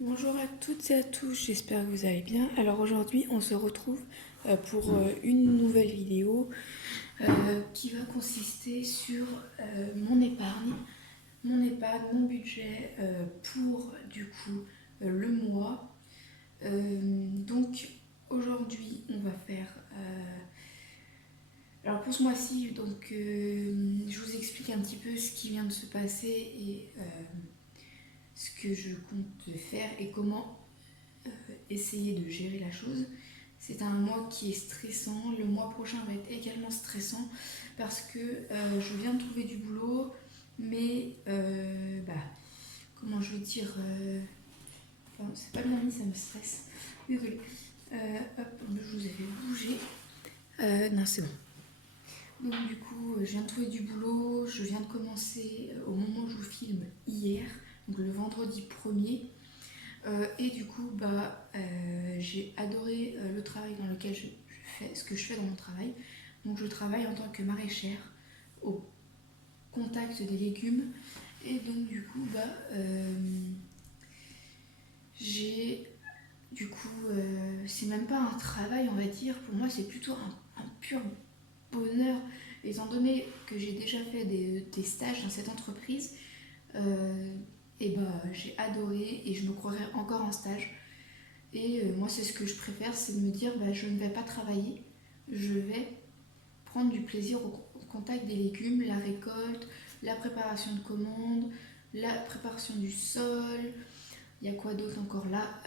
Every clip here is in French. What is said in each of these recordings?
Bonjour à toutes et à tous, j'espère que vous allez bien. Alors aujourd'hui, on se retrouve pour une nouvelle vidéo qui va consister sur mon épargne, mon budget pour du coup le mois. Donc aujourd'hui, on va faire... alors pour ce mois-ci, je vous explique un petit peu ce qui vient de se passer et ce que je compte faire et comment essayer de gérer la chose. C'est un mois qui est stressant. Le mois prochain va être également stressant parce que je viens de trouver du boulot, mais comment je veux dire, enfin, c'est pas bien mis, ça me stresse. Désolée. Hop, je vous avais bougé. Non, c'est bon. Donc du coup, je viens de trouver du boulot. Je viens de commencer au moment où je vous filme hier, donc le vendredi 1er. Et du coup, j'ai adoré le travail dans lequel je fais, ce que je fais dans mon travail. Donc je travaille en tant que maraîchère au contact des légumes. Et donc du coup, j'ai... Du coup, c'est même pas un travail, on va dire. Pour moi, c'est plutôt un pur bonheur. Étant donné que j'ai déjà fait des stages dans cette entreprise, j'ai adoré et je me croirais encore en stage. Et moi, c'est ce que je préfère, c'est de me dire, je ne vais pas travailler, je vais prendre du plaisir au contact des légumes, la récolte, la préparation de commandes, la préparation du sol. Il y a quoi d'autre encore là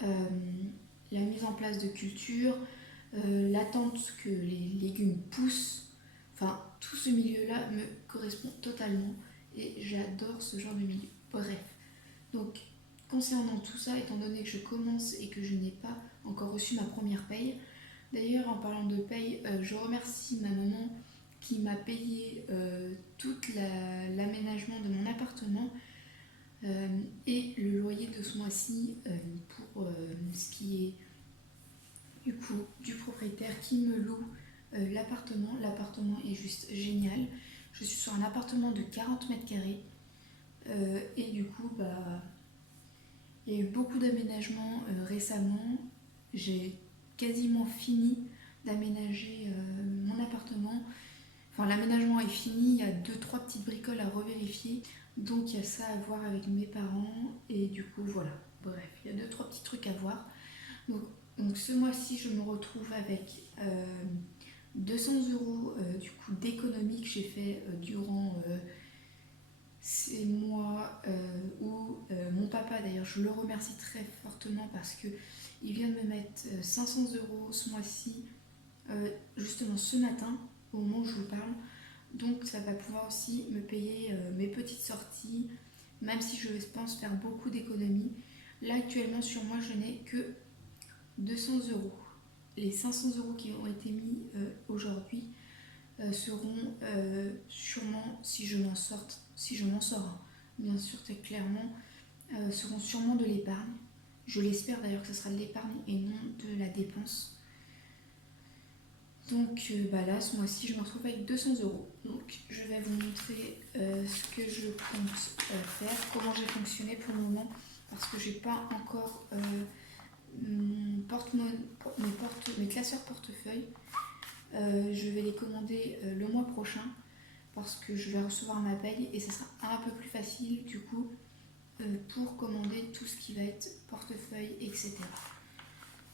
La mise en place de culture, l'attente que les légumes poussent. Enfin, tout ce milieu-là me correspond totalement et j'adore ce genre de milieu. Bref, donc concernant tout ça, étant donné que je commence et que je n'ai pas encore reçu ma première paye, d'ailleurs en parlant de paye, je remercie ma maman qui m'a payé tout l'aménagement de mon appartement et le loyer de ce mois-ci pour ce qui est du coup du propriétaire qui me loue l'appartement. L'appartement est juste génial. Je suis sur un appartement de 40 mètres carrés et du coup, il y a eu beaucoup d'aménagements récemment. J'ai quasiment fini d'aménager mon appartement. Enfin, l'aménagement est fini, il y a 2-3 petites bricoles à revérifier. Donc il y a ça à voir avec mes parents. Et du coup, voilà. Bref, il y a 2-3 petits trucs à voir. Donc ce mois-ci, je me retrouve avec 200 € du coup d'économie que j'ai fait durant ces mois où mon papa, d'ailleurs je le remercie très fortement parce qu'il vient de me mettre 500 € ce mois-ci, justement ce matin, au moment où je vous parle. Donc ça va pouvoir aussi me payer mes petites sorties, même si je pense faire beaucoup d'économies. Là actuellement sur moi je n'ai que 200 €. Les 500 € qui ont été mis aujourd'hui seront sûrement, si je m'en sors, hein, bien sûr, très clairement, seront sûrement de l'épargne. Je l'espère d'ailleurs que ce sera de l'épargne et non de la dépense. Donc là, ce mois-ci, je me retrouve avec 200 €. Donc je vais vous montrer ce que je compte faire, comment j'ai fonctionné pour le moment, parce que j'ai pas encore mes classeurs portefeuille. Je vais les commander le mois prochain parce que je vais recevoir ma paye et ce sera un peu plus facile du coup pour commander tout ce qui va être portefeuille, etc.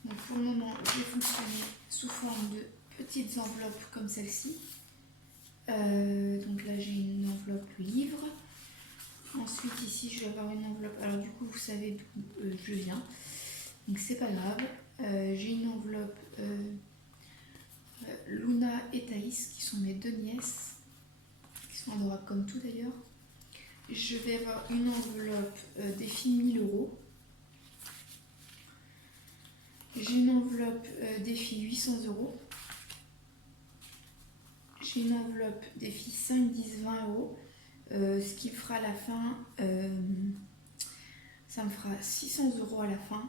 Donc pour le moment, j'ai fonctionné sous forme de petites enveloppes comme celle-ci. Donc là, j'ai une enveloppe livre. Ensuite, ici, je vais avoir une enveloppe. Alors du coup, vous savez d'où je viens. Donc c'est pas grave. J'ai une enveloppe Luna et Thaïs, qui sont mes deux nièces, qui sont adorables comme tout d'ailleurs. Je vais avoir une enveloppe défi 1000 €. J'ai une enveloppe défi 800 €. J'ai une enveloppe défi 5, 10, 20 €. Ce qui me fera à la fin, ça me fera 600 € à la fin,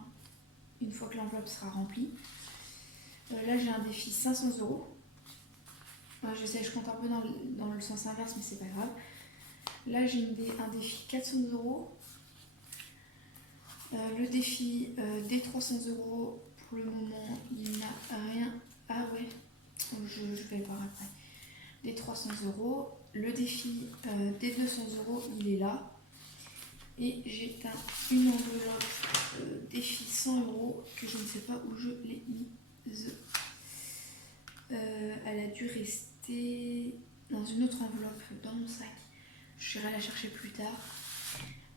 une fois que l'enveloppe sera remplie. Là, j'ai un défi 500 €. Je sais, je compte un peu dans le sens inverse, mais c'est pas grave. Là, j'ai un défi 400 €. Le défi des 300 €, pour le moment, il n'a rien. Ah ouais, je vais le voir après. Des 300 €. Le défi des 200 €, il est là. Et j'ai une enveloppe défi 100 € que je ne sais pas où je l'ai mise. Elle a dû rester dans une autre enveloppe dans mon sac. J'irai la chercher plus tard.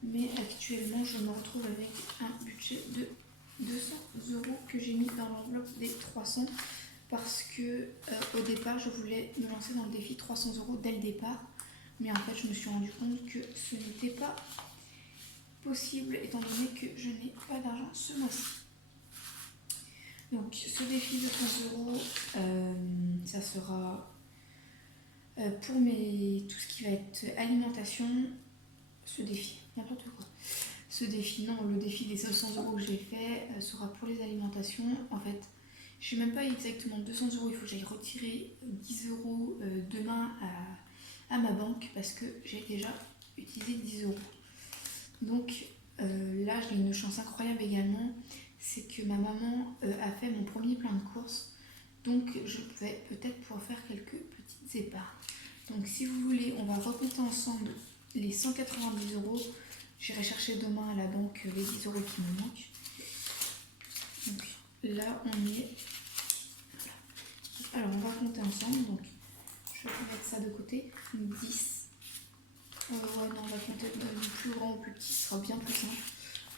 Mais actuellement, je me retrouve avec un budget de 200 € que j'ai mis dans l'enveloppe des 300 parce que au départ, je voulais me lancer dans le défi 300 € dès le départ. Mais en fait, je me suis rendu compte que ce n'était pas possible étant donné que je n'ai pas d'argent ce mois-ci. Donc, ce défi de 30 €, ça sera pour tout ce qui va être alimentation. Ce défi, n'importe quoi. Ce défi, non, le défi des 500 € que j'ai fait sera pour les alimentations. En fait, je n'ai même pas exactement 200 €, il faut que j'aille retirer 10 € demain à ma banque parce que j'ai déjà utilisé 10 €. Donc là, j'ai une chance incroyable également, c'est que ma maman a fait mon premier plein de courses, donc je vais peut-être pouvoir faire quelques petites épargnes. Donc si vous voulez, on va recompter ensemble les 190 €. J'irai chercher demain à la banque les 10 € qui me manquent. Donc là, on y est. Alors, on va compter ensemble. Donc, je vais mettre ça de côté. 10. Ouais, non, on va compter du plus grand au plus petit. Ce sera bien plus simple.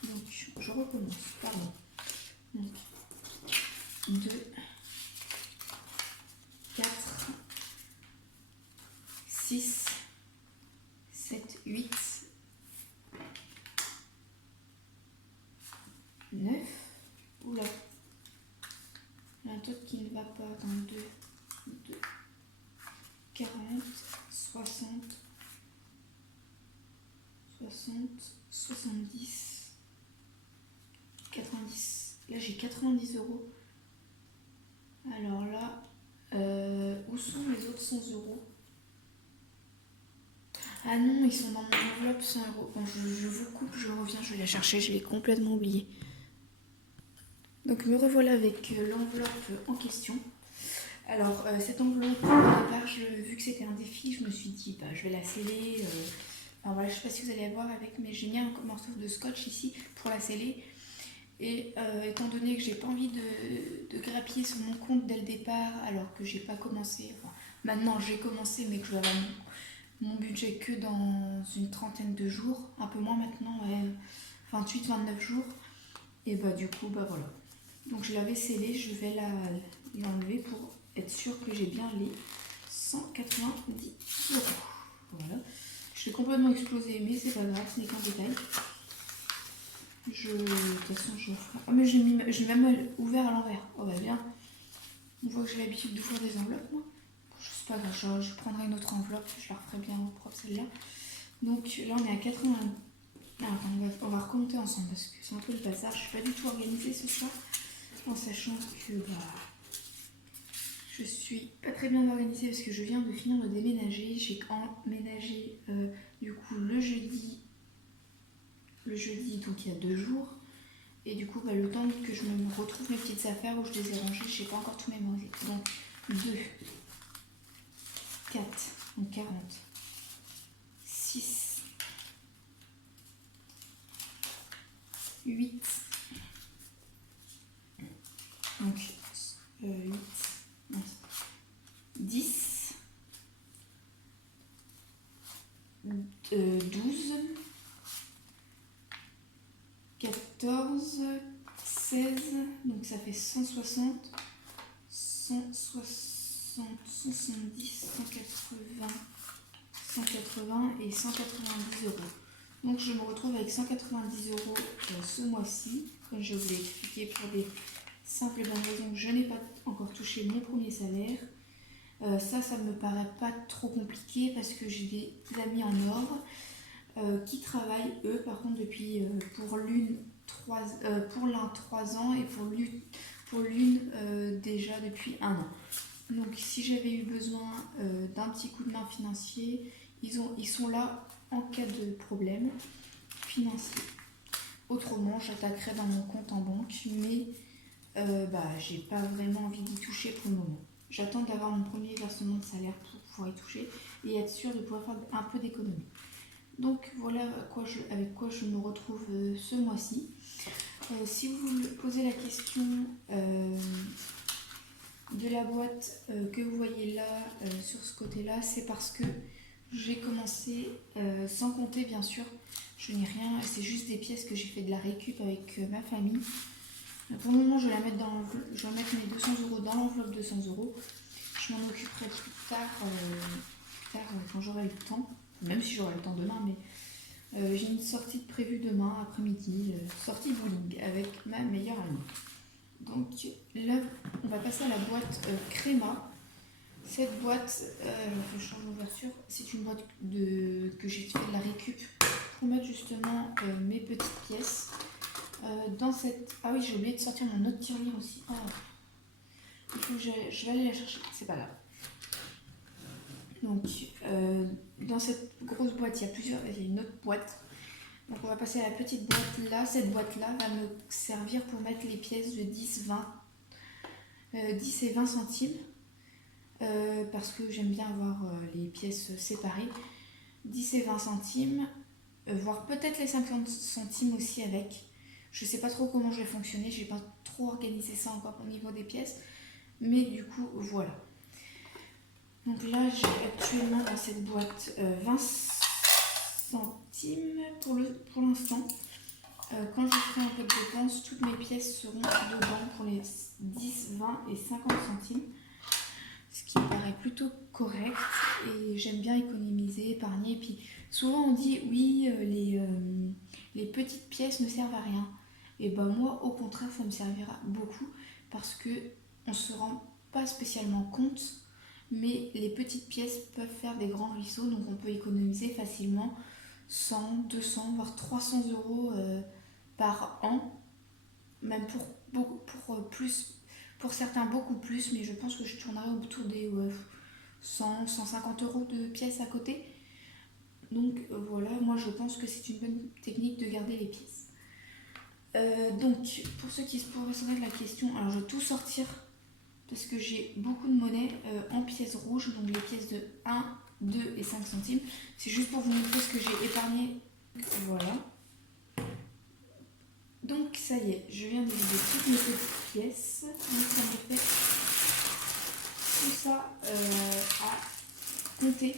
Donc, je recommence. Pardon. Donc, 2, 4, 6, 7, 8, 9. Oula. Il y a un truc qui ne va pas dans 2, 40, 60, 70, 90. Là, j'ai 90 €. Alors là, où sont les autres 100 €? Ah non, ils sont dans mon enveloppe 100 €. Bon, je vous coupe, je reviens, je vais la chercher, je l'ai complètement oubliée. Donc me revoilà avec l'enveloppe en question. Alors cette enveloppe, au départ, vu que c'était un défi, je me suis dit je vais la sceller. Enfin voilà, je sais pas si vous allez voir avec, mais j'ai mis un morceau de scotch ici pour la sceller. Et étant donné que j'ai pas envie de grappiller sur mon compte dès le départ, alors que j'ai pas commencé, enfin maintenant j'ai commencé, mais que je vais avoir mon budget que dans une trentaine de jours, un peu moins maintenant, 28-29 jours. Et du coup, voilà. Donc je l'avais scellée, je vais l'enlever pour être sûre que j'ai bien les 190 €. Voilà. Je l'ai complètement explosé, mais c'est pas grave, ce n'est qu'un détail. De toute façon, je ferai. Ah, mais j'ai même ouvert à l'envers. Oh bah bien. On voit que j'ai l'habitude d'ouvrir des enveloppes, moi. C'est pas grave, je prendrai une autre enveloppe, je la referai bien propre celle-là. Donc là, on est à 80. Ah, on va reconter ensemble parce que c'est un peu le bazar. Je suis pas du tout organisée ce soir, en sachant que je suis pas très bien organisée parce que je viens de finir de déménager. J'ai emménagé du coup le jeudi, donc il y a 2 jours. Et du coup, le temps que je me retrouve mes petites affaires où je les ai rangées, je n'ai pas encore tout mémorisé. Donc 2, 4, donc 40, 6, 8, donc 8, 10, 12, 14, 16, donc ça fait 160, 160, 170, 180, 180 et 190 €. Donc je me retrouve avec 190 € ce mois-ci, comme je vous l'ai expliqué, pour des simples et bonnes raisons que je n'ai pas encore touché mon premier salaire. Ça me paraît pas trop compliqué parce que j'ai des amis en or qui travaillent, eux, par contre, depuis pour l'un 3 ans et pour l'une déjà depuis 1 an. Donc si j'avais eu besoin d'un petit coup de main financier, ils sont là en cas de problème financier. Autrement, j'attaquerai dans mon compte en banque, mais j'ai pas vraiment envie d'y toucher pour le moment. J'attends d'avoir mon premier versement de salaire pour pouvoir y toucher et être sûre de pouvoir faire un peu d'économie. Donc voilà avec quoi je me retrouve ce mois-ci. Si vous me posez la question de la boîte que vous voyez là, sur ce côté-là, c'est parce que j'ai commencé, sans compter bien sûr, je n'ai rien, c'est juste des pièces que j'ai fait de la récup avec ma famille. Pour le moment, je vais mettre mes 200 € dans l'enveloppe de 100 €. Je m'en occuperai plus tard, quand j'aurai le temps, même si j'aurai le temps demain, mais j'ai une sortie de prévue demain après-midi, sortie bowling avec ma meilleure amie. Donc là, on va passer à la boîte Créma. Cette boîte, je change l'ouverture, c'est une boîte que j'ai fait de la récup pour mettre justement mes petites pièces. Ah oui, j'ai oublié de sortir mon autre tirelire aussi. Oh. Il faut que je vais aller la chercher, c'est pas grave. Donc, dans cette grosse boîte, il y a une autre boîte. Donc, on va passer à la petite boîte là. Cette boîte-là va me servir pour mettre les pièces de 10 et 20 centimes. Parce que j'aime bien avoir les pièces séparées. 10 et 20 centimes, voire peut-être les 50 centimes aussi avec. Je sais pas trop comment je vais fonctionner, j'ai pas trop organisé ça encore au niveau des pièces. Mais du coup, voilà. Donc là, j'ai actuellement dans cette boîte 20 centimes pour l'instant. Quand je ferai un peu de dépenses, toutes mes pièces seront dedans pour les 10, 20 et 50 centimes. Ce qui me paraît plutôt correct et j'aime bien économiser, épargner. Et puis souvent on dit oui, les petites pièces ne servent à rien. Et ben moi au contraire ça me servira beaucoup parce que on se rend pas spécialement compte, mais les petites pièces peuvent faire des grands ruisseaux, donc on peut économiser facilement 100, 200, voire 300 € par an, même pour plus. Pour certains, beaucoup plus, mais je pense que je tournerai autour des 100, 150 € de pièces à côté. Donc voilà, moi je pense que c'est une bonne technique de garder les pièces. Donc, pour ceux qui se pourraient se poser la question, alors je vais tout sortir parce que j'ai beaucoup de monnaie en pièces rouges, donc les pièces de 1, 2 et 5 centimes. C'est juste pour vous montrer ce que j'ai épargné. Voilà. Donc ça y est, je viens de vider toutes mes petites pièces. Donc ça me fait tout ça à compter.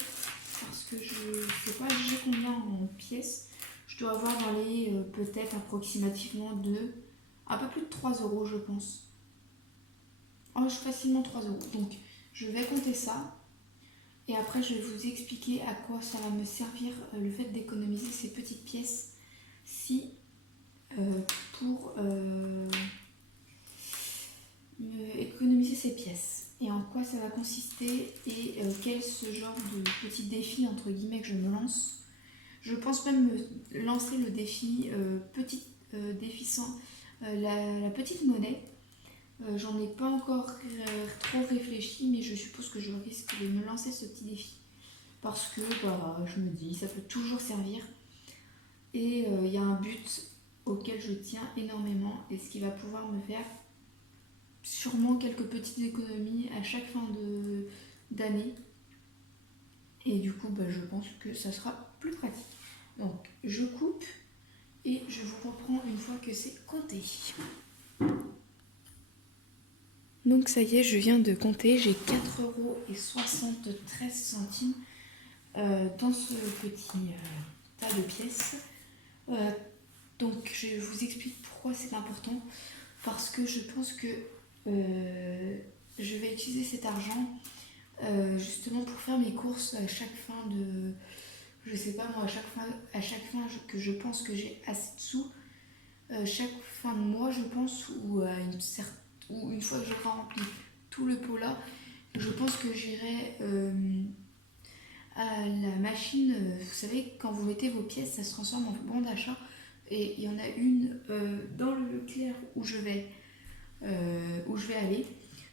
Parce que je ne sais pas j'ai combien en pièces. Je dois avoir dans les peut-être approximativement un peu plus de 3 € je pense. Oh, facilement 3 €. Donc je vais compter ça. Et après je vais vous expliquer à quoi ça va me servir le fait d'économiser ces petites pièces pour économiser ces pièces et en quoi ça va consister et quel ce genre de petit défi entre guillemets que je me lance. Je pense même me lancer le défi défiant la petite monnaie. J'en ai pas encore trop réfléchi, mais je suppose que je risque de me lancer ce petit défi parce que je me dis ça peut toujours servir et il y a un but auquel je tiens énormément et ce qui va pouvoir me faire sûrement quelques petites économies à chaque fin d'année. Et du coup, je pense que ça sera plus pratique. Donc, je coupe et je vous reprends une fois que c'est compté. Donc ça y est, je viens de compter. J'ai 4,73 € dans ce petit tas de pièces. Donc je vous explique pourquoi c'est important. Parce que je pense que je vais utiliser cet argent justement pour faire mes courses à chaque fin de... Je sais pas moi, à chaque fin que je pense que j'ai assez de sous, chaque fin de mois je pense, ou une fois que j'aurai rempli tout le pot là, je pense que j'irai à la machine, vous savez, quand vous mettez vos pièces, ça se transforme en bon d'achat. Et il y en a une dans le Leclerc où je vais aller.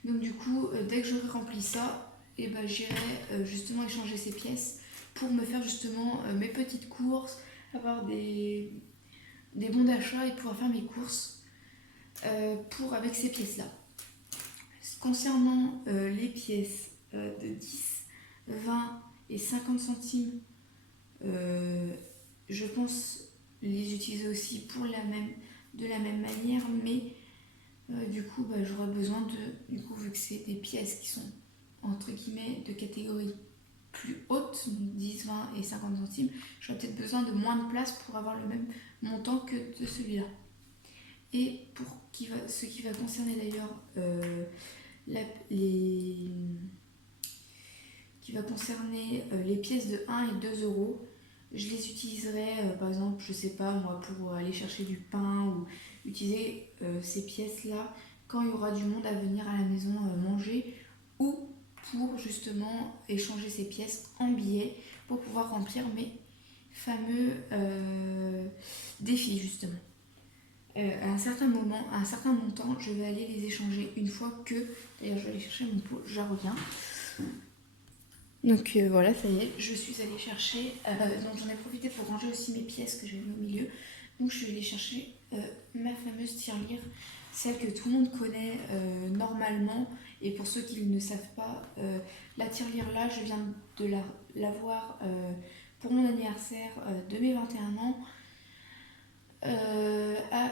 Donc du coup, dès que j'aurai rempli ça, j'irai justement échanger ces pièces pour me faire justement mes petites courses, avoir des des bons d'achat et de pouvoir faire mes courses avec ces pièces-là. Concernant les pièces de 10, 20 et 50 centimes, je pense les utiliser aussi de la même manière, mais du coup j'aurais besoin vu que c'est des pièces qui sont entre guillemets de catégorie plus haute, 10, 20 et 50 centimes, j'aurais peut-être besoin de moins de place pour avoir le même montant que de celui-là. Et ce qui va concerner d'ailleurs les pièces de 1 et 2 euros, je les utiliserai par exemple, je sais pas moi, pour aller chercher du pain ou utiliser ces pièces-là quand il y aura du monde à venir à la maison manger, ou pour justement échanger ces pièces en billets pour pouvoir remplir mes fameux défis justement. À un certain moment, à un certain montant, je vais aller les échanger une fois que... D'ailleurs, je vais aller chercher mon pot, je reviens. Donc voilà, ça y est, je suis allée chercher... donc j'en ai profité pour ranger aussi mes pièces que j'ai mis au milieu. Donc je suis allée chercher ma fameuse tirelire, celle que tout le monde connaît normalement. Et pour ceux qui ne savent pas, la tirelire là, je viens de l'avoir pour mon anniversaire de mes 21 ans.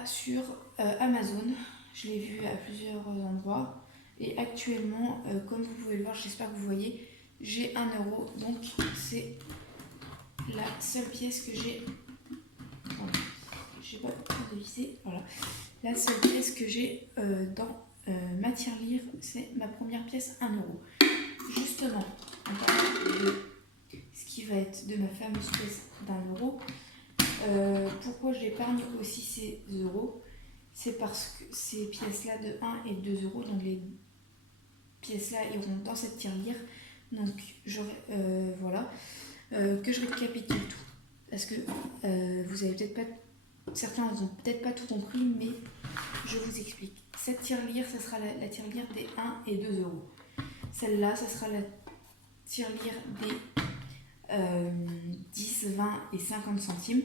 Sur Amazon. Je l'ai vu à plusieurs endroits. Et actuellement, comme vous pouvez le voir, j'espère que vous voyez, j'ai 1 euro. Donc c'est la seule pièce que j'ai. Voilà. J'ai pas de visser. Voilà. La seule pièce que j'ai dans ma tirelire, c'est ma première pièce 1 euro. Justement, on parle de ce qui va être de ma fameuse pièce d'1 euro. Pourquoi j'épargne aussi ces euros? C'est parce que ces pièces-là de 1 et 2 euros, donc les pièces-là iront dans cette tirelire. Donc, voilà, que je récapitule tout. Parce que vous avez peut-être pas, certains n'ont peut-être pas tout compris, mais je vous explique. Cette tirelire, ça sera la tirelire des 1 et 2 euros. Celle-là, ça sera la tirelire des 10, 20 et 50 centimes.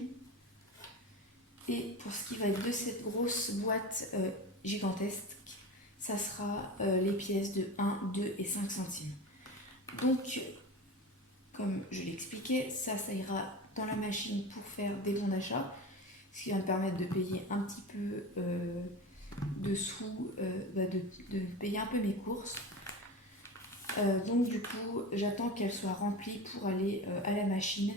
Et pour ce qui va être de cette grosse boîte gigantesque, ça sera les pièces de 1, 2 et 5 centimes. Donc, comme je l'expliquais, ça ira dans la machine pour faire des bons d'achat, ce qui va me permettre de payer un petit peu de sous, de payer un peu mes courses. Donc du coup, j'attends qu'elle soit remplie pour aller à la machine.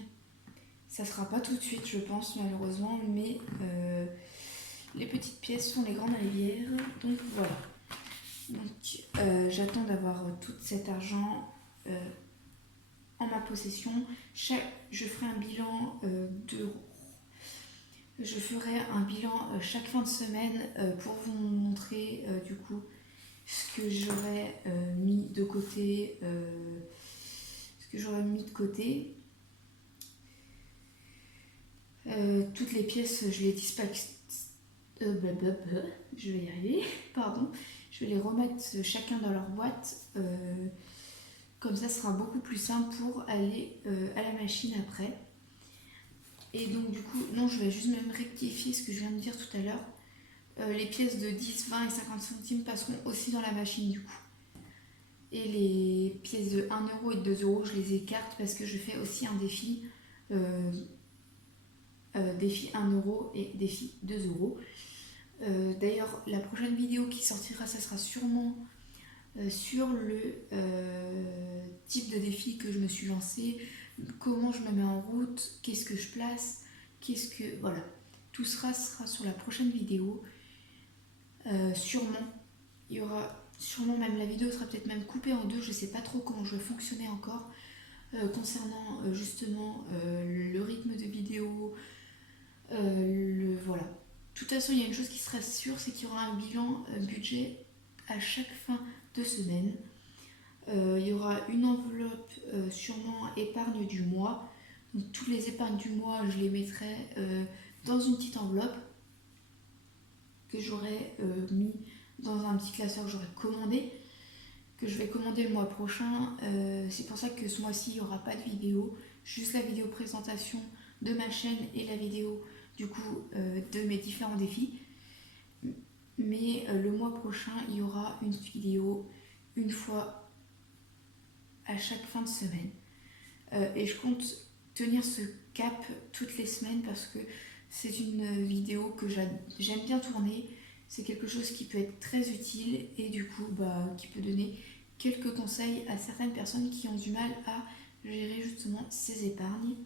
Ça sera pas tout de suite, je pense, malheureusement, mais les petites pièces font les grandes rivières, donc voilà. Donc j'attends d'avoir tout cet argent en ma possession. Je ferai un bilan je ferai un bilan chaque fin de semaine pour vous montrer du coup ce que j'aurais mis de côté. Toutes les pièces, je les dispatche. Je vais y arriver, pardon. Je vais les remettre chacun dans leur boîte. Comme ça, ce sera beaucoup plus simple pour aller à la machine après. Et donc, du coup, non, je vais juste même rectifier ce que je viens de dire tout à l'heure. Les pièces de 10, 20 et 50 centimes passeront aussi dans la machine, du coup. Et les pièces de 1 euro et de 2 euros, je les écarte parce que je fais aussi un défi. Défi 1 euro et défi 2 euros. D'ailleurs, la prochaine vidéo qui sortira, ça sera sûrement sur le type de défi que je me suis lancé, comment je me mets en route, qu'est-ce que je place, voilà. Tout sera sur la prochaine vidéo. Sûrement, il y aura sûrement même la vidéo sera peut-être même coupée en deux, je sais pas trop comment je vais fonctionner encore concernant justement le rythme de vidéo. Voilà. De toute façon, il y a une chose qui sera sûre, c'est qu'il y aura un bilan budget à chaque fin de semaine. Il y aura une enveloppe sûrement épargne du mois. Donc toutes les épargnes du mois, je les mettrai dans une petite enveloppe que j'aurai mis dans un petit classeur que j'aurai commandé, que je vais commander le mois prochain. C'est pour ça que ce mois-ci, il n'y aura pas de vidéo, juste la vidéo présentation de ma chaîne et la vidéo du coup de mes différents défis. Mais le mois prochain, il y aura une vidéo une fois à chaque fin de semaine. Et je compte tenir ce cap toutes les semaines parce que c'est une vidéo que j'aime bien tourner. C'est quelque chose qui peut être très utile et du coup qui peut donner quelques conseils à certaines personnes qui ont du mal à gérer justement ces épargnes.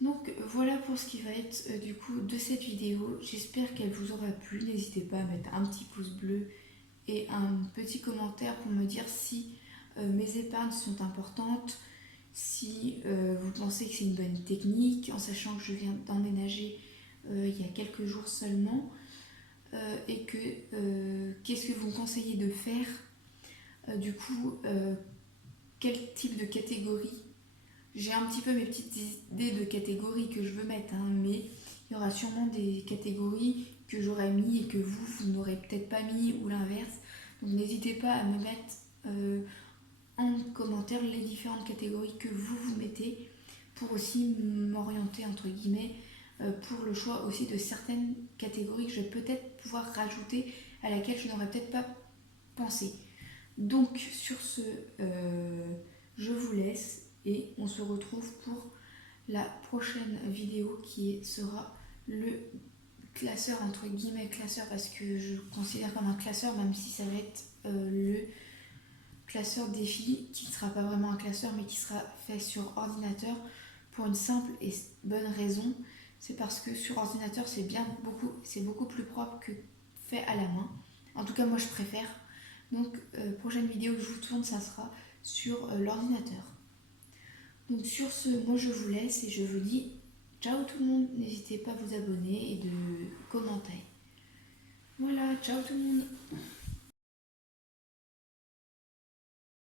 Donc voilà pour ce qui va être du coup de cette vidéo. J'espère qu'elle vous aura plu. N'hésitez pas à mettre un petit pouce bleu et un petit commentaire pour me dire si mes épargnes sont importantes, si vous pensez que c'est une bonne technique, en sachant que je viens d'emménager il y a quelques jours seulement, et que qu'est-ce que vous me conseillez de faire, du coup quel type de catégorie. J'ai un petit peu mes petites idées de catégories que je veux mettre, mais il y aura sûrement des catégories que j'aurais mis et que vous n'aurez peut-être pas mis ou l'inverse. Donc n'hésitez pas à me mettre en commentaire les différentes catégories que vous mettez pour aussi m'orienter entre guillemets pour le choix aussi de certaines catégories que je vais peut-être pouvoir rajouter à laquelle je n'aurais peut-être pas pensé. Donc sur ce, je vous laisse et on se retrouve pour la prochaine vidéo qui sera le classeur, entre guillemets classeur, parce que je le considère comme un classeur même si ça va être le classeur défi qui ne sera pas vraiment un classeur mais qui sera fait sur ordinateur pour une simple et bonne raison, c'est parce que sur ordinateur c'est beaucoup plus propre que fait à la main. En tout cas moi je préfère. Donc prochaine vidéo que je vous tourne, ça sera sur l'ordinateur. Donc sur ce, moi je vous laisse et je vous dis ciao tout le monde. N'hésitez pas à vous abonner et de commenter. Voilà, ciao tout le monde.